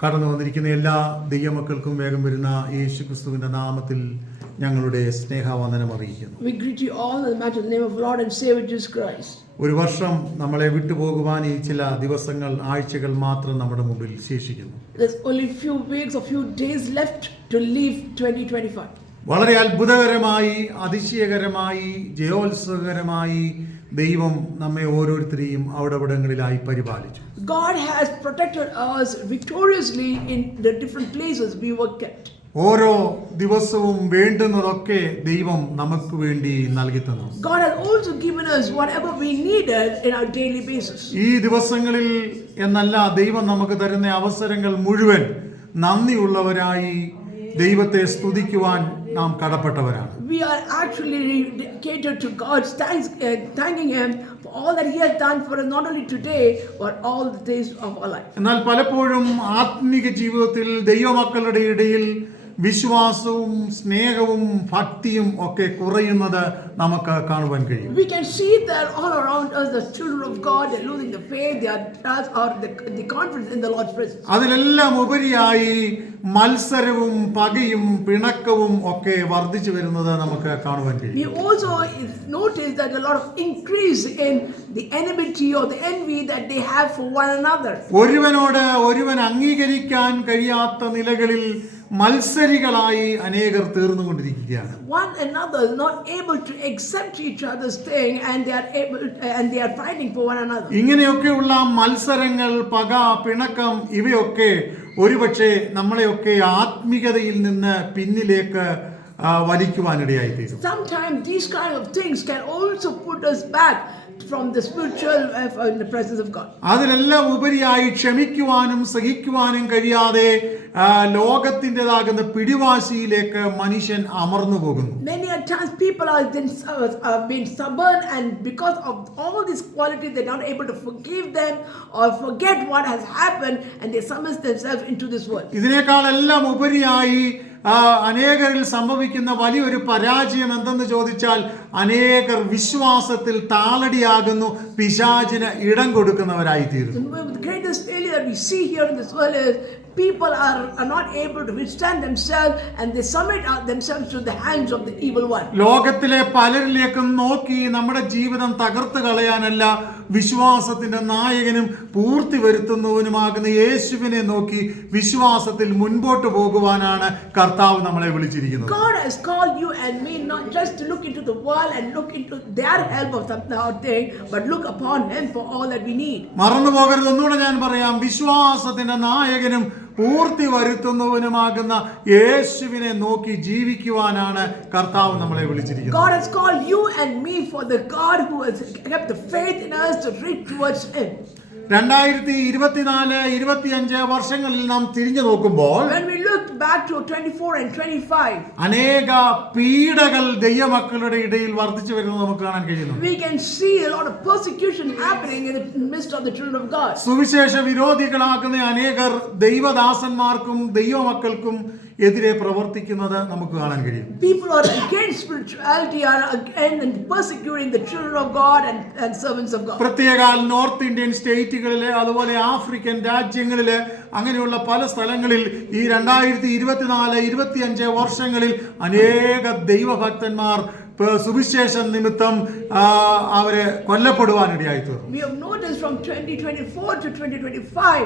കടന്നു വന്നിരിക്കുന്ന എല്ലാ ദൈവമക്കൾക്കും വേഗം വരുന്ന യേശു ക്രിസ്തുവിന്റെ നാമത്തിൽ ഞങ്ങളുടെ സ്നേഹവന്ദനം അറിയിക്കുന്നു We greet you all in the name of Lord and Savior Jesus Christ. ഒരു വർഷം നമ്മളെ വിട്ടുപോകുവാൻ ഈ ചില ദിവസങ്ങൾ ആഴ്ചകൾ മാത്രം നമ്മുടെ മുമ്പിൽ ശേഷിക്കുന്നു There's only few weeks or few days left to leave 2025. വളരെ അത്ഭുതകരമായി അതിശയകരമായി ജയോത്സവകരമായി ദൈവം നമ്മെ ഓരോരുത്തരെയും അവിടെവിടങ്ങളിലായി പരിപാലിച്ചു God has protected us victoriously in the different places we were kept. ഓരോ ദിവസവും വേണ്ടുന്നതൊക്കെ ദൈവം നമുക്ക് വേണ്ടി നൽകി തന്നു God has also given us whatever we needed in our daily basis. ഈ ദിവസങ്ങളിൽ എന്നല്ല ദൈവം നമുക്ക് തരുന്ന അവസരങ്ങൾ മുഴുവൻ നന്ദിയുള്ളവരായി ദൈവത്തെ സ്തുതിക്കുവാൻ നാം കടപ്പെട്ടവരാണ്. We are actually dedicated to God's thanks thanking him for all that he has done for not only today or all the days of our life എന്നാൽ പലപ്പോഴും ആത്മീയ ജീവിതത്തിൽ ദൈവമക്കളുടെ ഇടയിൽ വിശ്വാസവും സ്നേഹവും ഭക്തിയും ഒക്കെ കുറയുന്നത് നമുക്ക് കാണുവാൻ കഴിയും We can see that all around us, the children of God, they're losing the faith, their trust, or the, the confidence in the Lord's presence. അതിലെല്ലാം ഉപരിയായി മത്സരവും പകയും പിണക്കവും ഒക്കെ വർദ്ധിച്ചു വരുന്നത് നമുക്ക് കാണുവാൻ കഴിയും We also notice that a lot of increase in the enmity or the envy that they have for one another. ഒരുവനോട് ഒരുവൻ അംഗീകരിക്കാൻ കഴിയാത്ത നിലകളിൽ മത്സരികളായി അനേകർ തീർന്നുകൊണ്ടിരിക്കുകയാണ്. മത്സരങ്ങൾ പക പിണക്കം ഇവയൊക്കെ ഒരുപക്ഷെ നമ്മളെയൊക്കെ ആത്മീകതയിൽ നിന്ന് പിന്നിലേക്ക് വലിക്കുവാനിടയായി തീരും from the spiritual uh, in the presence of God. അതിലെല്ലാം ഉപരിയായി ക്ഷമിക്കുവാനും സഹിക്കുവാനും കഴിയാതെ ലോകത്തിന്റെതാകുന്ന പിടിവാശിയിലേക്ക് മനുഷ്യൻ അമർന്നു പോകുന്നു Many a times people are then uh, uh, being stubborn, and because of all these qualities, they're not able to forgive them or forget what has happened, and they summons themselves into this world. ഇതിനേക്കാളെല്ലാം ഉപരിയായി അനേകരിൽ സംഭവിക്കുന്ന വലിയൊരു പരാജയം എന്തെന്ന് ചോദിച്ചാൽ അനേകർ വിശ്വാസത്തിൽ താളടിയാകുന്നു പിശാചിന് ഇടം കൊടുക്കുന്നവരായി തീരുന്നു ലോകത്തിലെ പലരിലേക്കും നോക്കി നമ്മുടെ ജീവിതം തകർത്ത് കളയാനല്ല വിശ്വാസത്തിന്റെ നായകനും പൂർത്തി വരുത്തുന്നവനുമാകുന്ന യേശുവിനെ നോക്കി വിശ്വാസത്തിൽ മുൻപോട്ട് പോകുവാനാണ് കർത്താവ് നമ്മളെ വിളിച്ചിരിക്കുന്നത്. And look into their help of something other thing, but look upon Him for all that we need. മറന്നു പോകരുത് ഒന്നുകൂടെ ഞാൻ പറയാം വിശ്വാസത്തിന്റെ നായകനും പൂർത്തി വരുത്തുന്നവനുമാകുന്ന യേശുവിനെ നോക്കി ജീവിക്കുവാനാണ് കർത്താവ് നമ്മളെ വിളിച്ചിരിക്കുന്നത് God has called you and me for the God who has kept the faith in us to reach towards Him. രണ്ടായിരത്തി ഇരുപത്തിനാല് ഇരുപത്തിയഞ്ച് വർഷങ്ങളിൽ നാം തിരിഞ്ഞു നോക്കുമ്പോൾ When we look back to 24 and 25, അനേക പീഡകൾ ദൈവമക്കളുടെ ഇടയിൽ വർദ്ധിച്ചു വരുന്നത് നമുക്ക് കാണാൻ കഴിയുന്നു we can see a lot of persecution happening in the midst of the children of God. സുവിശേഷ വിരോധികളാക്കുന്ന അനേകർ ദൈവദാസന്മാർക്കും ദൈവമക്കൾക്കും എതിരെ പ്രവർത്തിക്കുന്നത് നമുക്ക് കാണാൻ കഴിയും People are against spirituality, are again and persecuting the children of God and, and servants of God. പ്രത്യേകാൽ north Indian സ്റ്റേറ്റുകളിലെ അതുപോലെ ആഫ്രിക്കൻ രാജ്യങ്ങളിലെ അങ്ങനെയുള്ള പല സ്ഥലങ്ങളിൽ ഈ രണ്ടായിരത്തി ഇരുപത്തിനാല് ഇരുപത്തിയഞ്ച് വർഷങ്ങളിൽ അനേക ദൈവഭക്തന്മാർ സുവിശേഷം നിമിത്തം അവരെ കൊല്ലപ്പെടുവാനിടയായി തീർന്നു We have noticed from 2024 to 2025,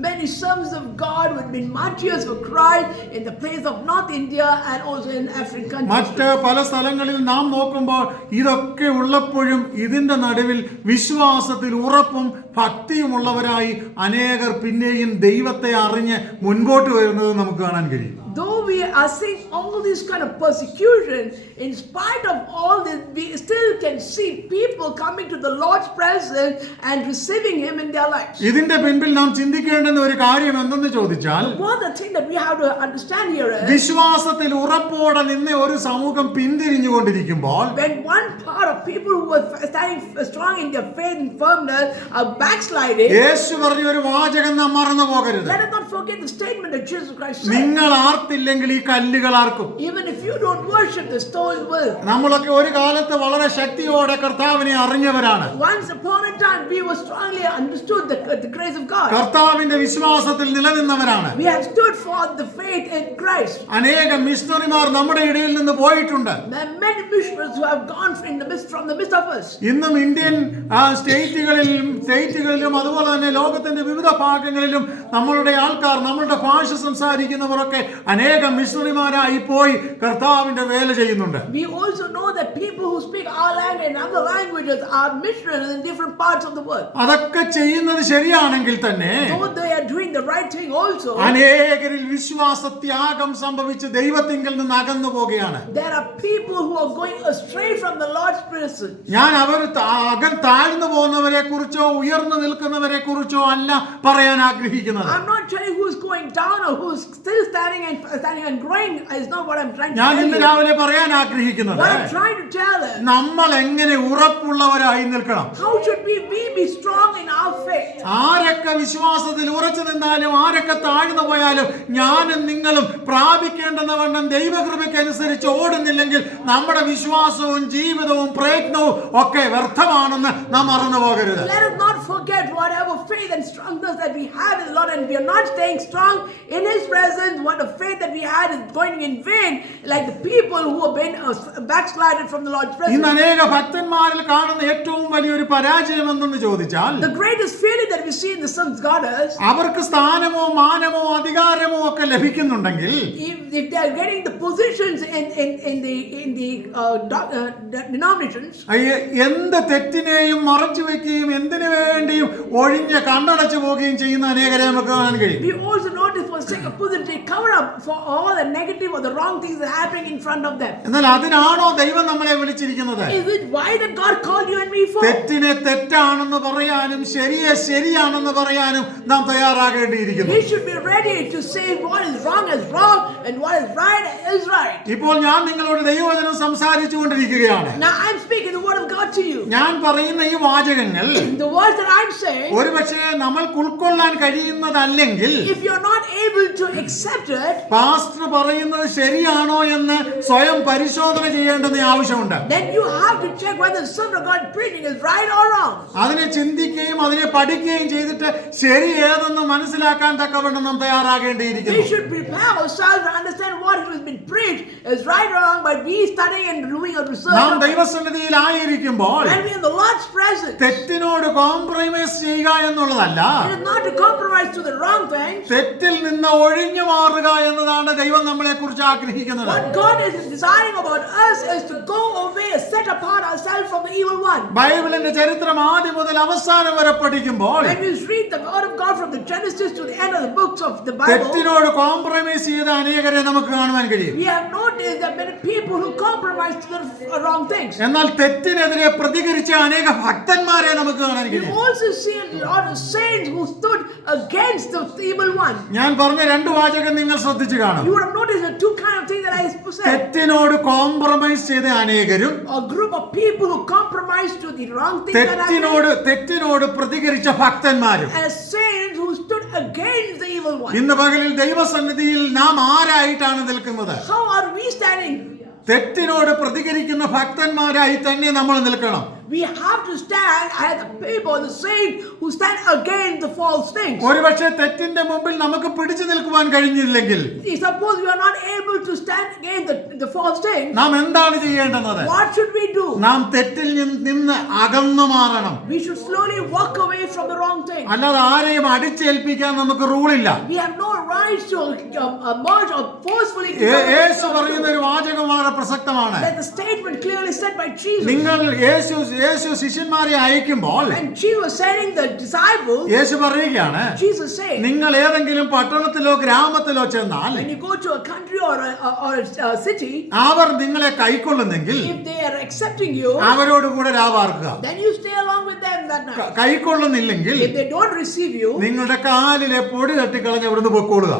many sons of God would be martyrs for Christ in the place of North India and also in African countries. മറ്റ് പല സ്ഥലങ്ങളിൽ നാം നോക്കുമ്പോൾ ഇതൊക്കെ ഉള്ളപ്പോഴും ഇതിന്റെ നടുവിൽ വിശ്വാസത്തിൽ ഉറപ്പും ഭക്തിയുമുള്ളവരായി അനേകർ പിന്നെയും ദൈവത്തെ അറിഞ്ഞ് മുൻപോട്ട് വരുന്നത് നമുക്ക് കാണാൻ കഴിയും Though we are seeing all this kind of persecution, in spite of all this, we still can see people coming to the Lord's presence and receiving Him in their lives. ഇതിന്റെ പിൻപിൽ നാം ചിന്തിക്കേണ്ടുന്ന ഒരു കാര്യം എന്തെന്ന് ചോദിച്ചാൽ One the thing that we have to understand here is വിശ്വാസത്തിൽ ഉറപ്പോടെ നിന്ന ഒരു സമൂഹം പിന്തിരിഞ്ഞുകൊണ്ടിരിക്കുമ്പോൾ when one part of people who were standing strong in their faith and firmness are backsliding, യേശു പറഞ്ഞ ഒരു വാചകം നാം മറന്നു പോകരുത് let us not forget the statement that Jesus Christ said. നിങ്ങൾ വിശ്വാസത്തില്ലെങ്കിൽ ഈ കല്ലുകൾ ആർക്കും? നമ്മളൊക്കെ ഒരു കാലത്ത് വളരെ ശക്തിയോടെ കർത്താവിനെ അറിഞ്ഞവരാണ്. കർത്താവിന്റെ വിശ്വാസത്തിൽ നിലനിന്നവരാണ്. അനേകം മിഷണറിമാർ നമ്മുടെ ഇടയിൽ നിന്ന് പോയിട്ടുണ്ട്. ഇന്നും ഇന്ത്യൻ സ്റ്റേറ്റുകളിലും സ്റ്റേറ്റുകളിലും അതുപോലെ തന്നെ ലോകത്തിന്റെ വിവിധ ഭാഗങ്ങളിലും നമ്മളുടെ ആൾക്കാർ നമ്മളുടെ ഭാഷ സംസാരിക്കുന്നവരൊക്കെ അനേകം മിഷണറിമാരായി പോയി കർത്താവിന്റെ വേല ചെയ്യുന്നുണ്ട് We also know that people who speak our language and other languages are missionaries in different parts of the world. അതൊക്കെ ചെയ്യുന്നത് ശരിയാണെങ്കിൽ തന്നെ Though they are doing the right thing also, അനേകരിൽ വിശ്വാസത്യാഗം സംഭവിച്ച് ദൈവത്തിങ്കിൽ നിന്ന് അകന്നു പോകുകയാണ് there are people who are going astray from the Lord's presence. ഞാൻ അവർ അകൻ താഴ്ന്നു പോകുന്നവരെ കുറിച്ചോ ഉയർന്നു നിൽക്കുന്നവരെ കുറിച്ചോ അല്ല പറയാൻ ആഗ്രഹിക്കുന്നത് I'm not telling who's going down or who's still standing and standing and growing. Is not what I'm trying ഞാൻ ഇന്ന് രാവിലെ പറയാൻ ആഗ്രഹിക്കുന്നത് നമ്മൾ എങ്ങനെ ഉറപ്പുള്ളവരായി നിൽക്കണം how should we, we be strong in our faith? ആരൊക്കെ വിശ്വാസത്തിൽ ഉറച്ചു നിന്നാലും ആരൊക്കെ താഴ്ന്നു പോയാലും ഞാനും നിങ്ങളും പ്രാപിക്കേണ്ടെന്ന വണ്ണം ദൈവകൃപയ്ക്ക് അനുസരിച്ച് ഓടുന്നില്ലെങ്കിൽ നമ്മുടെ വിശ്വാസവും ജീവിതവും പ്രയത്നവും ഒക്കെ വ്യർത്ഥമാണെന്ന് നാം മറന്നു പോകരുത് whatever faith and strongness that we had in the Lord, and we are not staying strong in His presence. What the faith that we had is going in vain, like the people who have been uh, backslided from the Lord's ഇന്ന് presence. അനേക ഭക്തന്മാരിൽ കാണുന്ന ഏറ്റവും വലിയൊരു പരാജയം എന്തെന്ന് ചോദിച്ചാൽ The greatest failure that we see in the sons of God is അവർക്ക് സ്ഥാനമോ മാനമോ അധികാരമോ ഒക്കെ ലഭിക്കുന്നുണ്ടെങ്കിൽ if, if they are getting the positions in, in, in the in the uh, do- uh, denominations, എന്ത് തെറ്റിനെയും മറച്ചു വെക്കുകയും എന്തിനു വേണ്ടിയും ഒഴിഞ്ഞ് കണ്ണടച്ചു പോവുകയും ചെയ്യുന്ന അനേകരെ നമുക്ക് കാണാൻ കഴിയും we also notice for of position, they cover up for all the negative or the wrong things that are happening in front of them. എന്നാൽ അതിനാണോ ദൈവം നമ്മളെ വിളിച്ചിരിക്കുന്നത് Is it why did God call you and me for? തെറ്റിനെ തെറ്റാണെന്ന് പറയാനും ശരിയെ ശരിയാണെന്ന് പറയാനും നാം തയ്യാറാകേണ്ടിയിരിക്കുന്നു We should be ready to say what is wrong is wrong and what is right is right. ഇപ്പോൾ ഞാൻ നിങ്ങളോട് ദൈവവചനം സംസാരിച്ചു കൊണ്ടിരിക്കുകയാണ് Now I'm speaking the word of God to you. ഞാൻ പറയുന്ന ഈ വാചകങ്ങൾ The words that I'm saying, ഒരുപക്ഷെ നമ്മൾക്ക് ഉൾക്കൊള്ളാൻ കഴിയുന്നതല്ലെങ്കിൽ if you're not able to accept it, pastor പറയുന്നത് ശരിയാണോ എന്ന് സ്വയം പരിശോധന ചെയ്യേണ്ടെന്ന് ആവശ്യമുണ്ട്. അതിനെ ചിന്തിക്കുകയും അതിനെ പഠിക്കുകയും ചെയ്തിട്ട് ശരി ഏതെന്ന് മനസ്സിലാക്കാൻ തക്കവണ്ണം നാം തയ്യാറാകേണ്ടിയിരിക്കുന്നു. നാം ദൈവസന്നിധിയിൽ ആയിരിക്കുമ്പോൾ തെറ്റിനോട് കോംപ്രമൈസ് ചെയ്യുക എന്നുള്ളതല്ല. തെറ്റിൽ നിന്ന് ഒഴിഞ്ഞു മാറുക എന്നതാണ് ദൈവം നമ്മളെ കുറിച്ച് ആഗ്രഹിക്കുന്നത് What God is desiring about us is to go away, set apart ourselves from the evil one. ബൈബിളിന്റെ ചരിത്രം ആദ്യം മുതൽ അവസാനം വരെ പഠിക്കുമ്പോൾ When we read the word of God from the Genesis to the end of the books of the Bible, തെറ്റിനോട് compromise ചെയ്ത അനേകരെ നമുക്ക് കാണുവാൻ കഴിയും we have noticed that many people who compromise to the uh, wrong things. എന്നാൽ തെറ്റിനെതിരെ പ്രതികരിച്ച അനേക ഭക്തന്മാരെ നമുക്ക് കാണാൻ We കഴിയും also see a lot of saints who stood against the evil one. ഞാൻ പറഞ്ഞ രണ്ട് വാചകം നിങ്ങൾ ശ്രദ്ധിച്ചു കാണും You would have noticed the two kind of things that I said. തെറ്റിനോട് കോംപ്രമൈസ് ചെയ്ത അനേകരും A group of people who compromised to the wrong thing that I തെറ്റിനോട് തെറ്റിനോട് പ്രതികരിച്ച ഭക്തന്മാരും and saints who stood against the evil one. ഇന്ന് പകലിൽ ദൈവസന്നിധിയിൽ നാം ആരായിട്ടാണ് നിൽക്കുന്നത് How are we standing? തെറ്റിനോട് പ്രതികരിക്കുന്ന ഭക്തന്മാരായി തന്നെ നമ്മൾ നിൽക്കണം We have to stand as the people, the saints who stand against the false things. ഒരുപക്ഷെ തെറ്റിന്റെ മുമ്പിൽ നമുക്ക് പിടിച്ചു നിൽക്കുവാൻ കഴിഞ്ഞില്ലെങ്കിൽ See, suppose we are not able to stand against the, the false things, നാം എന്താണ് ചെയ്യേണ്ടുന്നത് what should we do? നാം തെറ്റിൽ നിന്ന് അകന്നു മാറണം We should slowly walk away from the wrong thing. അല്ലാതെ ആരെയും അടിച്ചേൽപ്പിക്കാൻ നമുക്ക് ഇല്ല We have no rights to um, uh, merge or forcefully. യേശു പറയുന്ന ഒരു വാചകം വളരെ പ്രസക്തമാണ് That the statement clearly said by Jesus. നിങ്ങൾ യേശു യേശു ശിഷ്യന്മാരെ അയക്കുമ്പോൾ യേശു പറയുകയാണ് നിങ്ങൾ ഏതെങ്കിലും പട്ടണത്തിലോ ഗ്രാമത്തിലോ ചെന്നാൽ അവർ നിങ്ങളെ കൈക്കൊള്ളുന്നെങ്കിൽ അവരോട് കൂടെ രാവാർക്കുക. കൈക്കൊള്ളുന്നില്ലെങ്കിൽ നിങ്ങളുടെ കാലിലെ പൊടി തട്ടിക്കളഞ്ഞ് അവിടുന്ന് പൊക്കോളുക.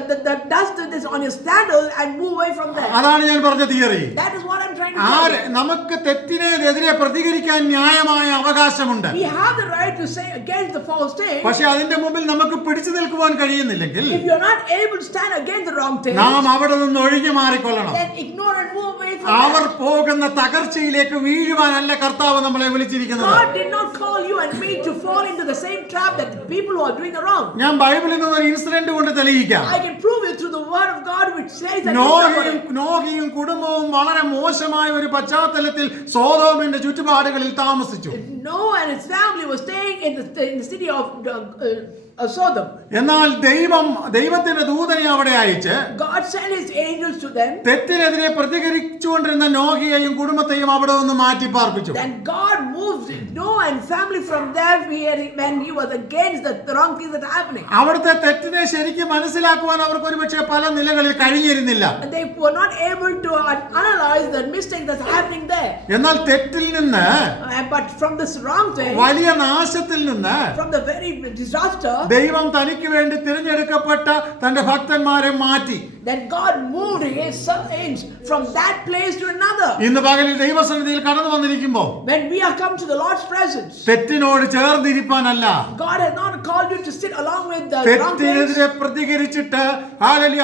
The, the, dust that is on your sandal and move away from there. അതാണ് ഞാൻ പറഞ്ഞ theory That is what I'm trying to ആര് you. നമുക്ക് തെറ്റിനെതിരെ പ്രതികരിക്കാൻ ന്യായമായ അവകാശമുണ്ട് We have the right to say against the false thing. പക്ഷെ അതിന്റെ മുമ്പിൽ നമുക്ക് പിടിച്ചു നിൽക്കുവാൻ കഴിയുന്നില്ലെങ്കിൽ If you're not able to stand against the wrong thing, നാം അവിടെ നിന്ന് ഒഴിഞ്ഞു മാറിക്കൊള്ളണം then ignore and move away from our that. പോകുന്ന തകർച്ചയിലേക്ക് വീഴുവാനല്ല കർത്താവ് നമ്മളെ വിളിച്ചിരിക്കുന്നത് God did not call you and me to fall into the same trap that the people who are doing the wrong. ഞാൻ ബൈബിളിൽ നിന്ന് ഒരു ഇൻസിഡന്റ് കൊണ്ട് തെളിയിക്കാം I can prove it through the word of God which says that നോഹയും നോഹിയും കുടുംബവും വളരെ മോശമായ ഒരു പശ്ചാത്തലത്തിൽ സോതോമിന്റെ ചുറ്റുപാടുകളിൽ താമസിച്ചു Noah and his family were staying in the, in the city of uh, uh, എന്നാൽ ദൈവം ദൈവത്തിന്റെ ദൂതനെ അവിടെ അയച്ച് തെറ്റിനെതിരെ പ്രതികരിച്ചുകൊണ്ടിരുന്ന നോഹിയെയും കുടുംബത്തെയും അവിടെ ഒന്ന് മാറ്റി പാർപ്പിച്ചു. അവിടുത്തെ തെറ്റിനെ ശരിക്കും മനസ്സിലാക്കുവാൻ അവർക്ക് ഒരുപക്ഷെ പല നിലകളിൽ കഴിഞ്ഞിരുന്നില്ല. എന്നാൽ തെറ്റിൽ നിന്ന് വലിയ നാശത്തിൽ നിന്ന് ഫ്രോം ദ വെരി ഡിസാസ്റ്റർ ദൈവം തനിക്ക് വേണ്ടി തിരഞ്ഞെടുക്കപ്പെട്ട തന്റെ ഭക്തന്മാരെ മാറ്റി that God moved his saints from that place to another. ഇന്ന് പകലിൽ ദൈവസന്നിധിയിൽ കടന്നു വന്നിരിക്കുമ്പോൾ When we are come to the Lord's presence, തെറ്റിനോട് ചേർന്നിരിപ്പാനല്ല God has not called you to sit along with the. തെറ്റിനെതിരെ പ്രതികരിച്ചിട്ട്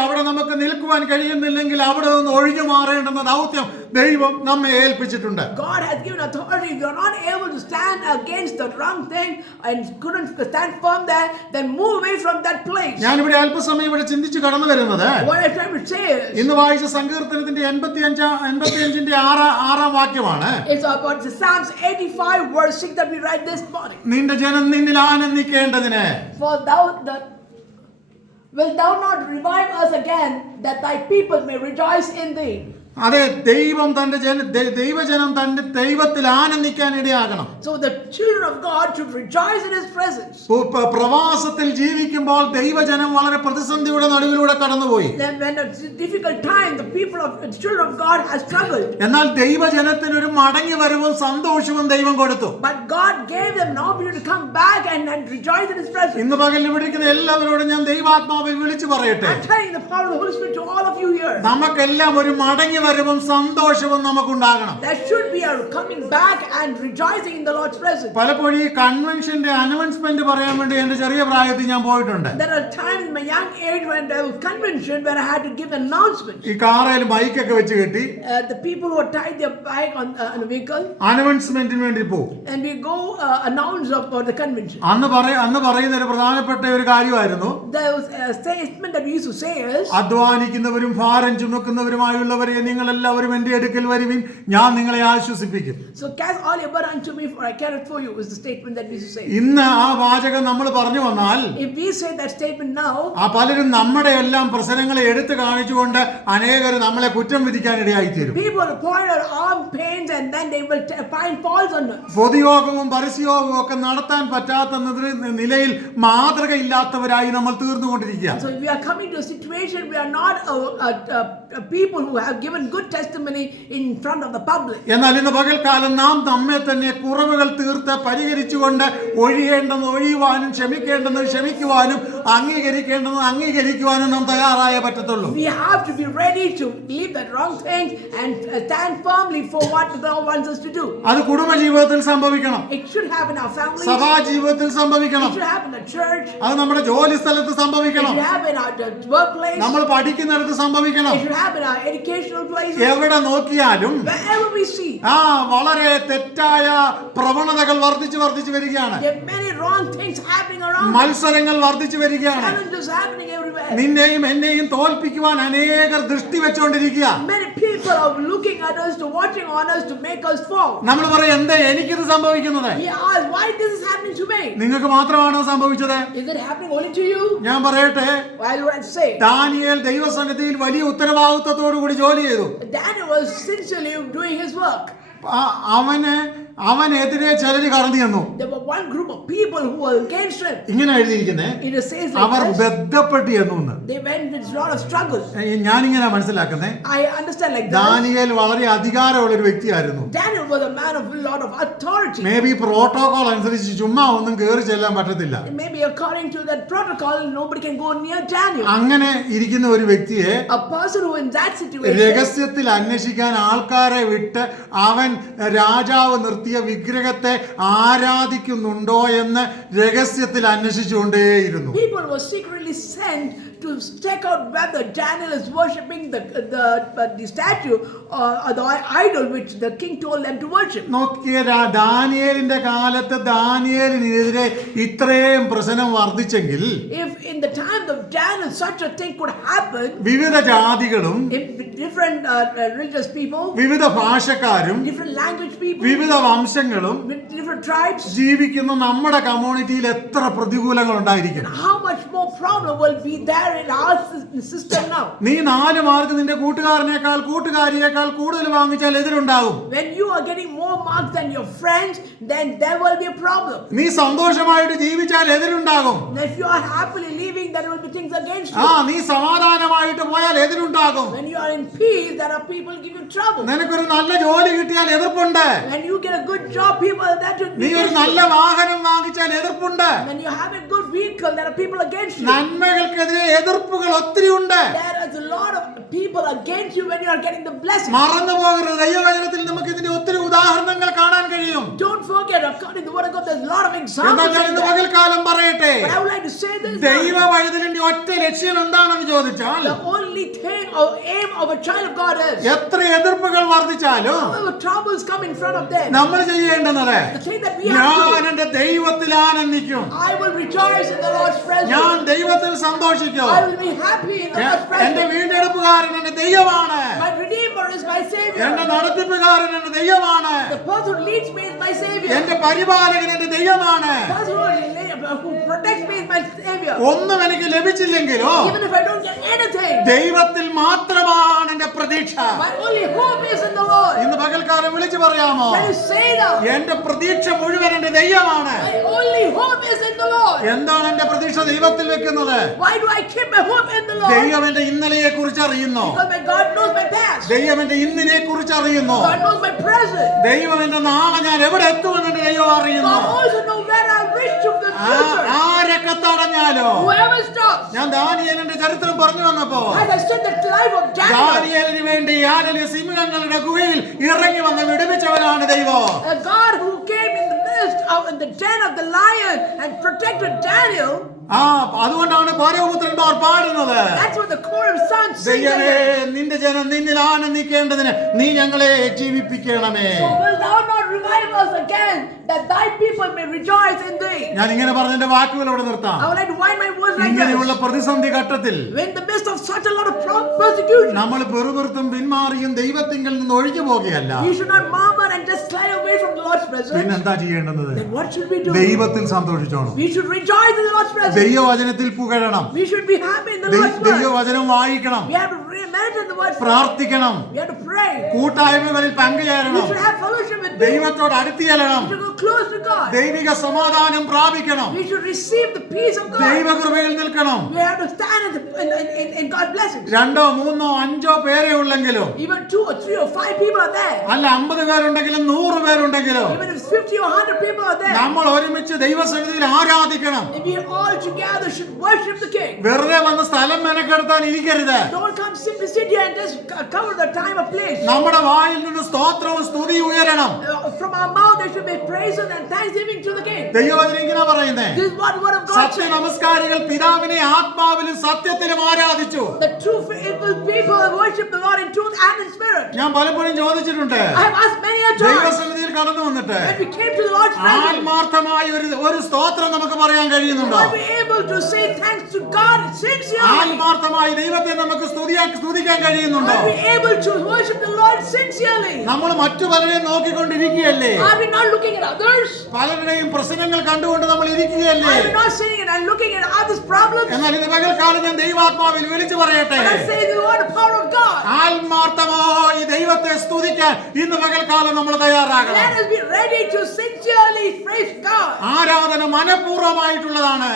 അവിടെ നമുക്ക് നിൽക്കുവാൻ കഴിയുന്നില്ലെങ്കിൽ അവിടെ നിന്ന് ഒഴിഞ്ഞു മാറേണ്ടെന്ന ദൗത്യം ദൈവം നമ്മെ ഏൽപ്പിച്ചിട്ടുണ്ട് God has given authority. If you're not able to stand against the wrong thing and couldn't stand firm there, then move away from that place. ഞാനിവിടെ അല്പസമയം ഇവിടെ ചിന്തിച്ച് കടന്നു വരുന്നത് What I'm trying to say is, ഇന്ന് വായിച്ച സങ്കീർത്തനത്തിന്റെ എൺപത്തി അഞ്ചാം എൺപത്തി അഞ്ചിന്റെ ആറാം ആറാം വാക്യമാണ് it's about the Psalms 85, verse 6 that we read this morning. നിന്റെ ജനം നിന്നിൽ ആനന്ദിക്കേണ്ടതിന് For thou the wilt thou not revive us again, that thy people may rejoice in thee. അതെ ദൈവം തന്റെ ജന ദൈവജനം തന്റെ ദൈവത്തിൽ ആനന്ദിക്കാൻ ഇടയാകണം. So the children of God should rejoice in his presence പ്രവാസത്തിൽ ജീവിക്കുമ്പോൾ ദൈവജനം വളരെ പ്രതിസന്ധിയുടെ നടുവിലൂടെ കടന്നുപോയി. Difficult time the people of the children of God has struggled എന്നാൽ ദൈവജനത്തിന് ഒരു മടങ്ങി വരവും സന്തോഷവും ദൈവം കൊടുത്തു. But God gave them no be to come back and and rejoice in his presence ഇന്ന് പകൽ വിളിക്കുന്ന എല്ലാവരോടും ഞാൻ ദൈവാത്മാവിൽ വിളിച്ചു പറയട്ടെ. I tell the power holy spirit to all of you here നമുക്കെല്ലാം ഒരു മടങ്ങി വരവും സന്തോഷവും നമുക്കുണ്ടാകണം There should be a coming back and rejoicing in the Lord's presence. പലപ്പോഴും ഈ കൺവെൻഷന്റെ അനൗൺസ്മെന്റ് പറയാൻ വേണ്ടി എന്റെ ചെറിയ പ്രായത്തിൽ ഞാൻ പോയിട്ടുണ്ട് There are times in my young age when there was convention where I had to give an announcement. ഈ കാറയിൽ ബൈക്കൊക്കെ വെച്ച് കെട്ടി Uh, the people who are tied their bike on, uh, on a vehicle അനൗൺസ്മെന്റിന് വേണ്ടി പോകും and we go uh, announce about the convention. അന്ന് പറയ അന്ന് പറയുന്ന ഒരു പ്രധാനപ്പെട്ട ഒരു കാര്യമായിരുന്നു There was a statement that we used to say is, അധ്വാനിക്കുന്നവരും ഭാരം ചുമക്കുന്നവരുമായുള്ളവരെ നിങ്ങളെല്ലാം എന്റെ അടുക്കൽ വരുവിൻ. ഞാൻ നിങ്ങളെ ആശ്വസിപ്പിക്കും. ഇന്ന ആ വാചകം നമ്മൾ പറഞ്ഞു വന്നാൽ ആ പലരും നമ്മുടെ എല്ലാം പ്രശ്നങ്ങളെ എടുത്തു കാണിച്ചുകൊണ്ട് അനേകർ നമ്മളെ കുറ്റം വിധിക്കാൻ ഇടയായി തരും പൊതുയോഗവും പരസ്യയോഗവും ഒക്കെ നടത്താൻ പറ്റാത്ത നിലയിൽ മാതൃക ഇല്ലാത്തവരായി നമ്മൾ തീർന്നു കൊണ്ടിരിക്കുക so we are coming to a situation we are not a people who have given good testimony in front of the public. എന്നാൽ ഇന്ന് പകൽക്കാലം നാം നമ്മെ തന്നെ കുറവുകൾ തീർത്ത് പരിഹരിച്ചുകൊണ്ട് ഒഴിയേണ്ടെന്ന് ഒഴിയുവാനും ക്ഷമിക്കേണ്ടെന്ന് ക്ഷമിക്കുവാനും അംഗീകരിക്കേണ്ടെന്ന് അംഗീകരിക്കുവാനും നാം തയ്യാറായേ പറ്റത്തുള്ളൂ We have to be ready to leave the wrong things and uh, stand firmly for what the Lord wants us to do. അത് കുടുംബ ജീവിതത്തിൽ സംഭവിക്കണം It should happen in our family സഭാ ജീവിതത്തിൽ It സംഭവിക്കണം should happen in church. അത് നമ്മുടെ ജോലി സ്ഥലത്ത് It സംഭവിക്കണം should happen in our uh, workplace. നമ്മൾ പഠിക്കുന്നിടത്ത് സംഭവിക്കണം It should happen in our educational. എവിടെ നോക്കിയാലും. ആ വളരെ തെറ്റായ പ്രവണതകൾ വർദ്ധിച്ചു വർദ്ധിച്ചു വരികയാണ് There are many wrong things happening around. മത്സരങ്ങൾ വർദ്ധിച്ചു വരികയാണ്. നിന്നെയും എന്നെയും തോൽപ്പിക്കുവാൻ അനേകർ ദൃഷ്ടി വെച്ചുകൊണ്ടിരിക്കുക. നമ്മൾ പറയും എന്താ എനിക്കിത് സംഭവിക്കുന്നത് നിങ്ങൾക്ക് മാത്രമാണോ സംഭവിച്ചത്? ഞാൻ പറയട്ടെ ദാനിയേൽ ദൈവസന്നിധിയിൽ വലിയ ഉത്തരവാദിത്വത്തോടു കൂടി ജോലി ചെയ്തു was sincerely doing his work. ആ- അവന് അവനെതിരെ ചിലര് കടന്നു ചെന്നു There one group of people who were against him. ഇങ്ങനെ എഴുതിയിരിക്കുന്നേ It says അവർ ബന്ധപ്പെട്ട് ചെന്നു എന്ന് They went with a lot of struggles. ഏ, ഞാനിങ്ങനെ മനസ്സിലാക്കുന്നേ I understand like that. Daniel വളരെ അധികാരമുള്ള ഒരു വ്യക്തിയായിരുന്നു Daniel was a man of a lot of authority. Maybe protocol അനുസരിച്ച് ചുമ്മാ ഒന്നും കയറി ചെല്ലാൻ പറ്റത്തില്ല Maybe according to that protocol, nobody can go near Daniel. അങ്ങനെ ഇരിക്കുന്ന ഒരു വ്യക്തിയെ രഹസ്യത്തിൽ അന്വേഷിക്കാൻ ആൾക്കാരെ വിട്ട് അവൻ രാജാവ് നിർത്തിയ വിഗ്രഹത്തെ ആരാധിക്കുന്നുണ്ടോ എന്ന് രഹസ്യത്തിൽ അന്വേഷിച്ചുകൊണ്ടേയിരുന്നു to check out whether Daniel is worshipping the the, the statue uh, or the idol which the king told them to worship. നോക്കിയ രാ- ദാനിയേലിന്റെ കാലത്ത് ദാനിയേലിനെതിരെ ഇത്രയും പ്രശ്നം വർദ്ധിച്ചെങ്കിൽ If in the time of Daniel such a thing could happen, വിവിധ ജാതികളും if different uh, uh, religious people, വിവിധ ഭാഷക്കാരും different language people, വിവിധ വംശങ്ങളും with different tribes, ജീവിക്കുന്ന നമ്മുടെ കമ്മ്യൂണിറ്റിയിൽ എത്ര പ്രതികൂലങ്ങൾ ഉണ്ടായിരിക്കും how much more problem will be there നീ നാല് മാർക്ക് നിന്റെ കൂട്ടുകാരനേക്കാൾ കൂട്ടുകാരിയേക്കാൾ കൂടുതൽ വാങ്ങിച്ചാൽ എതിരുണ്ടാകും When you are getting more marks than your friends, then there will be a problem. നീ സന്തോഷമായിട്ട് ജീവിച്ചാൽ എതിരുണ്ടാകും if you are happily living, there will be things against ആ you. നീ സമാധാനമായിട്ട് പോയാൽ എതിരുണ്ടാകും When you are in peace, there are people give you trouble. നിനക്കൊരു നല്ല ജോലി കിട്ടിയാൽ എതിർപ്പുണ്ട് When you get a good job, people that to നീ ഒരു നല്ല. വാഹനം വാങ്ങിച്ചാൽ എതിർപ്പുണ്ട് When you have a good vehicle, there are people against you. നന്മകൾക്കെതിരെ എതിർപ്പുകൾ ഒത്തിരി ഉണ്ട് There is a lot of people against you when you are getting the blessing. മറന്നു പോകരുത് ദൈവവചനത്തിൽ നമുക്ക് ഇതിന്റെ ഒത്തിരി ഉദാഹരണങ്ങൾ കാണാൻ കഴിയും Don't forget, according to the word of God, there's a lot of എന്നാൽ examples. ഞാൻ in ഇന്ന് there. പകൽക്കാലം പറയട്ടെ But I would like to say this. ദൈവ വൈതലിന്റെ ഒറ്റ ലക്ഷ്യം എന്താണെന്ന് ചോദിച്ചാൽ The only thing or aim of a child of God is എത്ര എതിർപ്പുകൾ വർദ്ധിച്ചാലും however troubles come in front of them, നമ്മൾ ചെയ്യേണ്ടുന്നത് the thing that we have ഞാൻ to do, എന്റെ ദൈവത്തിൽ ആനന്ദിക്കും I will rejoice in the Lord's presence. ഞാൻ ദൈവത്തിൽ സന്തോഷിക്കും I will be happy in the Lord's എന്റെ presence. വീണ്ടെടുപ്പുകാരൻ എന്റെ ദൈവമാണ് My Redeemer is my എന്റെ Savior. നടത്തിപ്പുകാരൻ എന്റെ ദൈവമാണ് Savior. എന്റെ പരിപാലകൻ എന്റെ ദൈവമാണ്. ഒന്നും എനിക്ക് ലഭിച്ചില്ലെങ്കിലോ Even if I don't get anything, ദൈവത്തിൽ മാത്രമാണ് എന്റെ പ്രതീക്ഷ only hope is in the Lord. ഇന്ന് പകൽക്കാലം വിളിച്ചു പറയാമോ? എന്റെ പ്രതീക്ഷ മുഴുവൻ എന്റെ ദൈവമാണ് only hope is in the Lord. എന്താണ് എന്റെ പ്രതീക്ഷ ദൈവത്തിൽ വെക്കുന്നത് Why do I keep my hope in the Lord? ദൈവം എന്റെ ഇന്നലെയെ കുറിച്ച് അറിയുന്നു my God knows my past. ദൈവം എന്റെ ഇന്നിനെ കുറിച്ച് അറിയുന്നു ദൈവം എന്റെ നാളെ ഞാൻ എവിടെ എത്തുമെന്ന് എന്റെ ദൈവം അറിയുന്നു. ആരൊക്കെ തടഞ്ഞാലോ. ഞാൻ ദാനിയേലിന്റെ ചരിത്രം പറഞ്ഞു വന്നപ്പോ ദാനിയേലിന് വേണ്ടി ആരൽ സിംഹങ്ങളുടെ ഗുഹയിൽ ഇറങ്ങി വന്ന് വിടുവിച്ചവനാണ് ദൈവം came in the den of the lion and protected Daniel. ആ അതുകൊണ്ടാണ് പരമപുത്രന്മാർ പാടുന്നത്. ദൈവമേ നിന്റെ ജനം നിന്നിൽ ആനന്ദിക്കേണ്ടതിന് നീ ഞങ്ങളെ ജീവിപ്പിക്കണമേ. ഞാൻ ഇങ്ങനെ പറഞ്ഞ വാക്കുകൾ അവിടെ നിർത്താം ഇങ്ങനെയുള്ള. പ്രതിസന്ധി ഘട്ടത്തിൽ In the midst of such a lot of pro- persecution, നമ്മൾ പെറുപെറുത്തും പിന്മാറിയും ദൈവത്തിങ്കിൽ നിന്ന് ഒഴിഞ്ഞു പോകുകയല്ല we should not murmur and just slide away from the Lord's presence. പിന്നെന്താ ചെയ്യേണ്ടത് Then what should we do? ദൈവത്തിൽ സന്തോഷിച്ചോണം We should rejoice in the Lord's presence. ദൈവവചനത്തിൽ പുകഴണം We should be happy in the ദൈ- Lord's word. ദൈവവചനം വായിക്കണം. പ്രാർത്ഥിക്കണം We have to pray. കൂട്ടായ്മകളിൽ We പങ്കുചേരണം should have fellowship with God. ദൈവത്തോട് അടുത്ത് ചെല്ലണം We should go close to God. ദൈവിക സമാധാനം പ്രാപിക്കണം We should receive the peace of God. ദൈവകൃപയിൽ നിൽക്കണം We have to stand in, the, in, in, in, god God's blessings. രണ്ടോ മൂന്നോ അഞ്ചോ പേരേ ഉള്ളെങ്കിലും Even two or three or five people are there. അല്ല അമ്പത് പേരുണ്ടെങ്കിലും 100 പേരുണ്ടെങ്കിലും Even if 50 or 100 people are there. നമ്മൾ ഒരുമിച്ച് ദൈവസന്നിധിയിൽ ആരാധിക്കണം we all together should worship the King. വെറുതെ വന്ന് സ്ഥലം മെനക്കെടുത്താൻ ഇരിക്കരുത് Don't come simply sit here and just cover the time of place. നമ്മുടെ വായിൽ നിന്ന് സ്തോത്രവും സ്തുതി ഉയരണം Uh, from our mouth there should be praise and thanksgiving to the King. ദൈവവചനം ഇങ്ങനെ പറയുന്നേ This is what word of God Satya says. നമസ്കാരികൾ പിതാവിനെ ആത്മാവിലും സത്യത്തിലും ആരാധിച്ചു The true faithful people worship the Lord in and in spirit. ഞാൻ പലപ്പോഴും ചോദിച്ചിട്ടുണ്ട് ദൈവസന്നിധിയിൽ കടന്നു വന്നിട്ട് came to the Lord's presence, ആത്മാർത്ഥമായ ഒരു ഒരു സ്തോത്രം നമുക്ക് പറയാൻ കഴിയുന്നുണ്ടോ are able to say thanks to God sincerely? ആത്മാർത്ഥമായി ദൈവത്തെ നമുക്ക് സ്തുതിക്കാൻ കഴിയുന്നുണ്ടോ Are able to worship the Lord sincerely? നമ്മൾ മറ്റു പലരെയും നോക്കിക്കൊണ്ടിരിക്കുകയല്ല ഇരിക്കുകയല്ലേ not looking at others? പലരുടെയും പ്രശ്നങ്ങൾ കണ്ടുകൊണ്ട് നമ്മൾ ഇരിക്കുകയല്ലേ Are not sitting and looking at others' problems? എന്നാൽ ഇന്ന് പകൽക്കാലം ഞാൻ ദൈവാത്മാവിൽ വിളിച്ചു പറയട്ടെ And ആത്മാർത്ഥമായി ദൈവത്തെ സ്തുതിക്കാൻ ഇന്ന് പകൽക്കാലം നമ്മൾ തയ്യാറാകണം. ആരാധന മനഃപൂർവമായിട്ടുള്ളതാണ്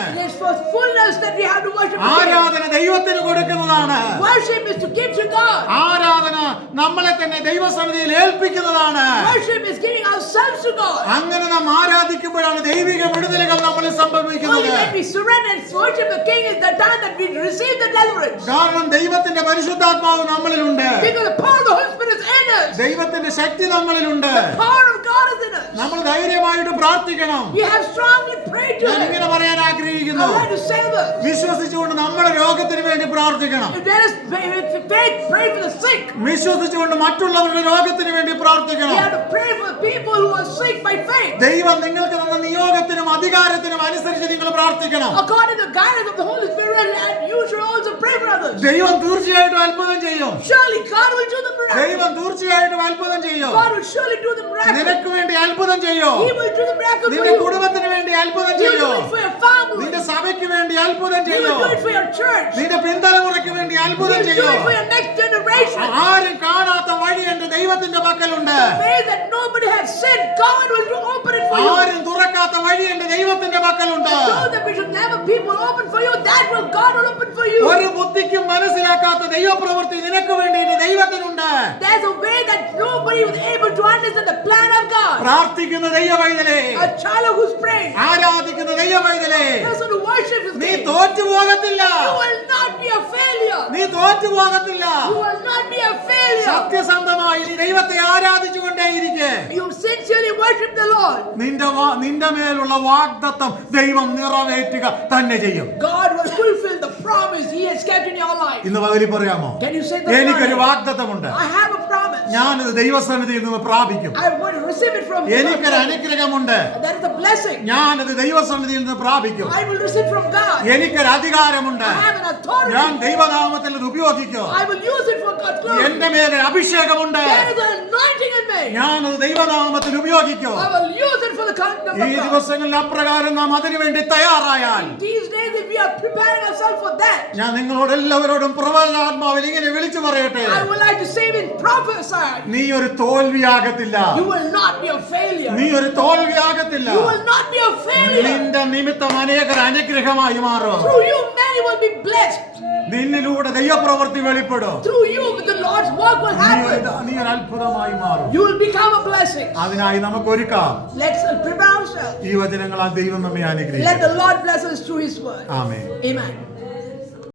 ആരാധന ദൈവത്തിന് കൊടുക്കുന്നതാണ് Worship is to give to God. ആരാധന നമ്മളെ തന്നെ ദൈവസന്നിധിയിൽ ഏൽപ്പിക്കുന്നതാണ് Worship is giving ourselves to God. അങ്ങനെ നാം ആരാധിക്കുമ്പോഴാണ് ദൈവിക വിടുതലുകൾ Only സംഭവിക്കുന്നത് when we surrender and worship the King is the time that we receive the deliverance. കാരണം ദൈവത്തിന്റെ പരിശുദ്ധാത്മാവ് നമ്മളിലുണ്ട് Because the power of the Holy Spirit is in us. ദൈവത്തിന്റെ ശക്തി നമ്മളിലുണ്ട് The power of God is in us. നമ്മൾ ധൈര്യമായിട്ട് പ്രാർത്ഥിക്കണം We have strongly prayed to ഞാൻ Him. ഇങ്ങനെ പറയാൻ I ആഗ്രഹിക്കുന്നു would like to say this. വിശ്വസിച്ചുകൊണ്ട് നമ്മുടെ രോഗത്തിന് വേണ്ടി പ്രാർത്ഥിക്കണം If there is വിശ്വസിച്ചുകൊണ്ട് മറ്റുള്ളവരുടെ രോഗത്തിന് വേണ്ടി പ്രാർത്ഥിക്കണം. ദൈവം നിങ്ങൾക്ക് തന്ന നിയോഗത്തിനും അധികാരത്തിനും അനുസരിച്ച് നിങ്ങൾ പ്രാർത്ഥിക്കണം According to guidance of the Holy Spirit, and you should also pray brothers ദൈവം തീർച്ചയായിട്ടും അത്ഭുതം ചെയ്യും Surely God will do the miracle. ദൈവം തീർച്ചയായിട്ടും അത്ഭുതം ചെയ്യും God will surely do the miracle. നിനക്ക് വേണ്ടി അത്ഭുതം ചെയ്യോ He will do the miracle നിന്റെ കുടുംബത്തിന് വേണ്ടി അത്ഭുതം ചെയ്യോ നിന്റെ സഭയ്ക്ക് വേണ്ടി അത്ഭുതം ചെയ്യോ. നിന്റെ പിന്തലമുറയ്ക്ക് വേണ്ടി അത്ഭുതം ചെയ്യോ for next generation. ആരും കാണാത്ത വഴി എന്റെ ദൈവത്തിന്റെ പക്കലുണ്ട് that nobody has seen, God will do open it for you. ആരും തുറക്കാത്ത വഴി എന്റെ ദൈവത്തിന്റെ പക്കലുണ്ട് So that we should never people open for you, that will God will open for you. ഒരു ബുദ്ധിക്കും മനസ്സിലാക്കാത്ത ദൈവപ്രവൃത്തി നിനക്ക് വേണ്ടി എന്റെ ദൈവത്തിനുണ്ട് There's a way that nobody was able to understand the plan of God. പ്രാർത്ഥിക്കുന്ന ദൈവവൈതലേ A child who's praying, ആരാധിക്കുന്ന ദൈവവൈതലേ person who worships his നീ king. തോറ്റു പോകത്തില്ല You will not be a failure. നീ തോറ്റു പോകത്തില്ല You will not be a failure. സത്യസന്ധമായി നീ ദൈവത്തെ ആരാധിച്ചുകൊണ്ടേയിരിക്കെ You sincerely worship the Lord. നിന്റെ വാ- നിന്റെ മേലുള്ള വാഗ്ദത്തം ദൈവം നിറവേറ്റുക തന്നെ ചെയ്യും God will fulfill the promise He has kept in your life. ഇന്ന് പകലി പറയാമോ Can you say the എനിക്കൊരു promise? വാഗ്ദത്തമുണ്ട് I have a promise. ഞാനിത് ദൈവസന്നിധിയിൽ നിന്ന് പ്രാപിക്കും I'm going to receive it from the എനിക്കൊരു. അനുഗ്രഹമുണ്ട് That is a blessing. അത് ദൈവസന്നിധിയിൽ നിന്ന് പ്രാപിക്കും I will receive from God. എനിക്കൊരു അധികാരമുണ്ട് I have an authority. ഞാൻ ദൈവനാമത്തിൽ ഇത് ഉപയോഗിക്കും I will use it for God's glory. എന്റെ മേലെ അഭിഷേകമുണ്ട് There is an anointing in me. ഞാനത് ദൈവനാമത്തിൽ ഉപയോഗിക്കും I will use ഈ ദിവസങ്ങളിൽ അപ്രകാരം നാം അതിനുവേണ്ടി തയ്യാറായാൽ These days, if we are preparing ourselves for that, ഞാൻ നിങ്ങളോട് എല്ലാവരോടും പ്രവചനാത്മാവിൽ ഇങ്ങനെ വിളിച്ചു പറയട്ടെ I would like to say in prophesy, നീ ഒരു തോൽവിയാകത്തില്ല you will not be a failure. നീ ഒരു തോൽവിയാകത്തില്ല You will not be a failure. നിന്റെ നിമിത്തം അനേകർ അനുഗ്രഹമായി മാറും നിന്നിലൂടെ ദൈവപ്രവൃത്തി വെളിപ്പെടും Through you, the Lord's work will നീ ഒരു happen. നീ ഒരു അത്ഭുതമായി മാറും You will become a blessing. അതിനായി നമുക്ക് ഒരുക്കാം Let's uh, prepare ourselves. ഈ വചനങ്ങളാൽ ദൈവം നമ്മെ Let അനുഗ്രഹിക്കും the Lord bless us through His word. ആമേ Amen.